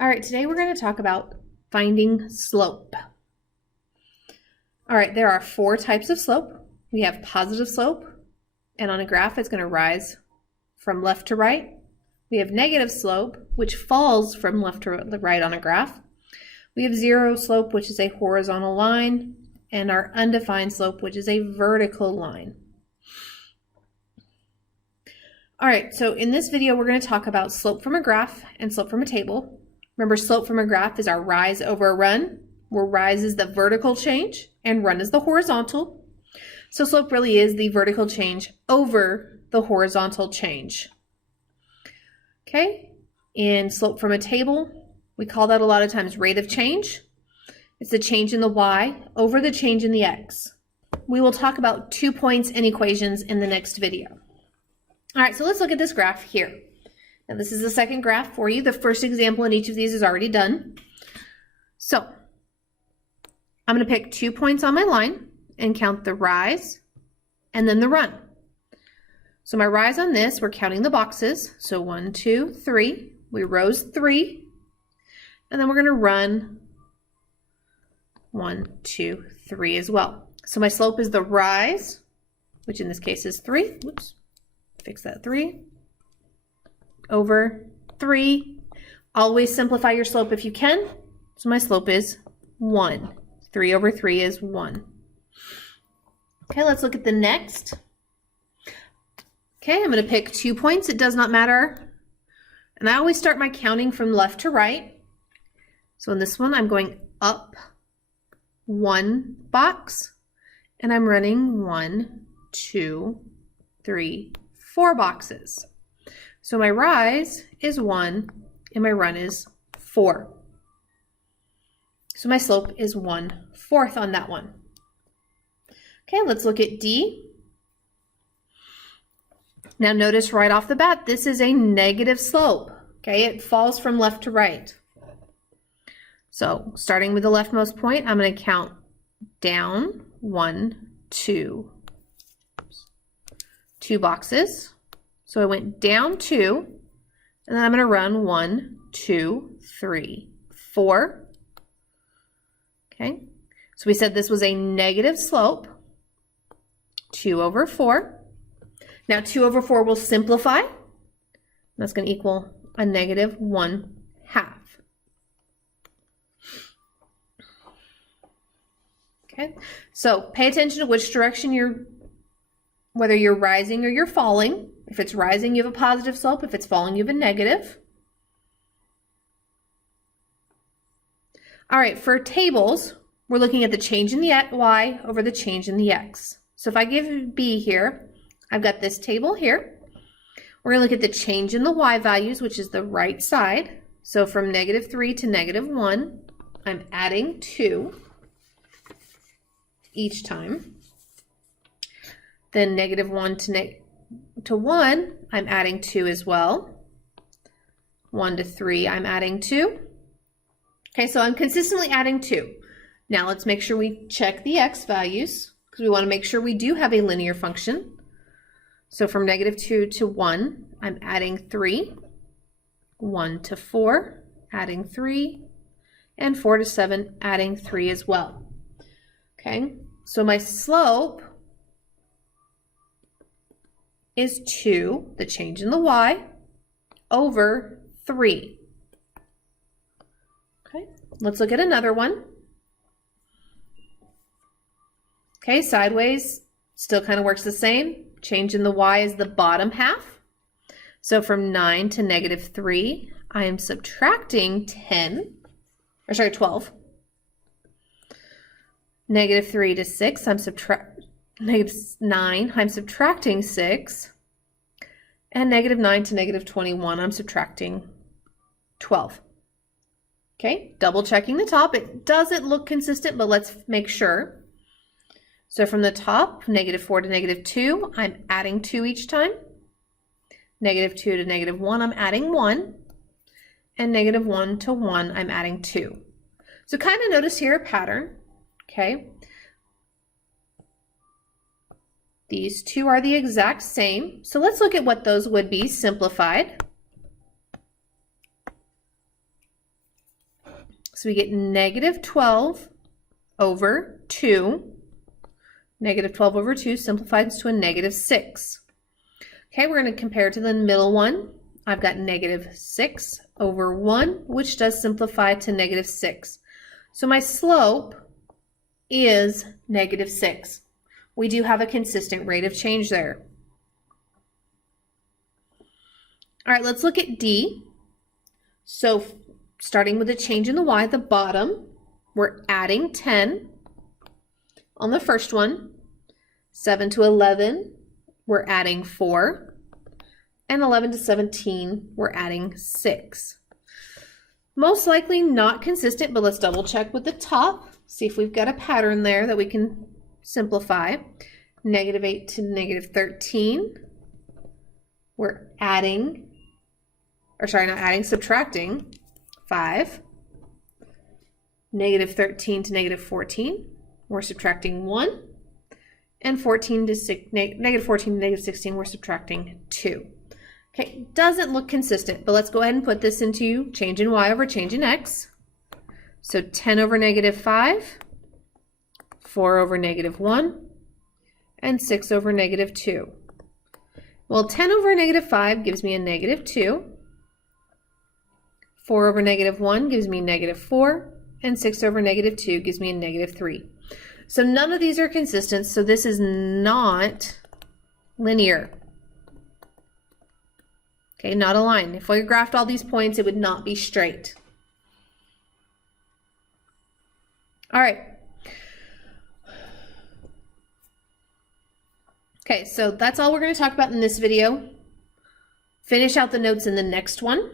All right, today we're going to talk about finding slope. All right, there are 4 types of slope. We have positive slope, and on a graph it's going to rise from left to right. We have negative slope, which falls from left to right on a graph. We have zero slope, which is a horizontal line, and our undefined slope, which is a vertical line. All right, so in this video, we're going to talk about slope from a graph and slope from a table. Remember, slope from a graph is our rise over a run, where rise is the vertical change and run is the horizontal. So slope really is the vertical change over the horizontal change. Okay, in slope from a table, we call that a lot of times rate of change. It's the change in the y over the change in the x. We will talk about 2 points and equations in the next video. All right, so let's look at this graph here. Now this is the second graph for you. The first example in each of these is already done. So I'm going to pick 2 points on my line and count the rise and then the run. So my rise on this, we're counting the boxes. So 1, 2, 3. We rose 3. And then we're going to run 1, 2, 3 as well. So my slope is the rise, which in this case is 3. Whoops. Fix that 3 over 3. Always simplify your slope if you can. So my slope is 1. 3 over 3 is 1. Okay, let's look at the next. Okay, I'm going to pick 2 points. It does not matter. And I always start my counting from left to right. So in this one, I'm going up 1 box, and I'm running 1, 2, 3, 4 boxes. So my rise is 1 and my run is 4. So my slope is 1/4 on that one. Okay, let's look at D. Now notice right off the bat, this is a negative slope. Okay, it falls from left to right. So starting with the leftmost point, I'm going to count down 1, 2 boxes. So I went down 2, and then I'm going to run 1, 2, 3, 4. Okay, so we said this was a negative slope, 2 over 4. Now 2 over 4 will simplify. That's going to equal a negative 1/2. Okay, so pay attention to which direction whether you're rising or you're falling. If it's rising, you have a positive slope. If it's falling, you have a negative. All right, for tables, we're looking at the change in the y over the change in the x. So if I give B here, I've got this table here. We're going to look at the change in the y values, which is the right side. So from -3 to -1, I'm adding 2 each time. Then -1 to 1, I'm adding 2 as well. 1 to 3, I'm adding 2. Okay, so I'm consistently adding 2. Now let's make sure we check the x values, because we want to make sure we do have a linear function. So from -2 to 1, I'm adding 3. 1 to 4, adding 3. And 4 to 7, adding 3 as well. Okay, so my slope is 2, the change in the y, over 3. Okay, let's look at another one. Okay, sideways still kind of works the same. Change in the y is the bottom half. So from 9 to -3, I am subtracting 12. -3 to 6, I'm -9, I'm subtracting 6. And -9 to -21, I'm subtracting 12. Okay, double checking the top. It doesn't look consistent, but let's make sure. So from the top, -4 to -2, I'm adding 2 each time. -2 to -1, I'm adding 1. And -1 to 1, I'm adding 2. So kind of notice here a pattern. Okay. These two are the exact same. So let's look at what those would be simplified. So we get negative 12 over 2. Negative 12 over 2 simplifies to a negative 6. Okay, we're going to compare to the middle one. I've got negative 6 over 1, which does simplify to negative 6. So my slope is negative 6. We do have a consistent rate of change there. All right, let's look at D. So starting with a change in the y at the bottom, we're adding 10 on the first one. 7 to 11, we're adding 4. And 11 to 17, we're adding 6. Most likely not consistent, but let's double check with the top. See if we've got a pattern there that we can simplify. Negative 8 to negative 13, we're adding, or sorry, not adding, subtracting 5. Negative 13 to negative 14, we're subtracting 1. And negative 14 to negative 16, we're subtracting 2. Okay, doesn't look consistent, but let's go ahead and put this into change in y over change in x. So 10 over negative 5, 4 over negative 1, and 6 over negative 2. Well, 10 over negative 5 gives me a negative 2. 4 over negative 1 gives me negative 4, and 6 over negative 2 gives me a negative 3. So none of these are consistent, so this is not linear. Okay, not a line. If we graphed all these points, it would not be straight. All right. Okay, so that's all we're going to talk about in this video. Finish out the notes in the next one.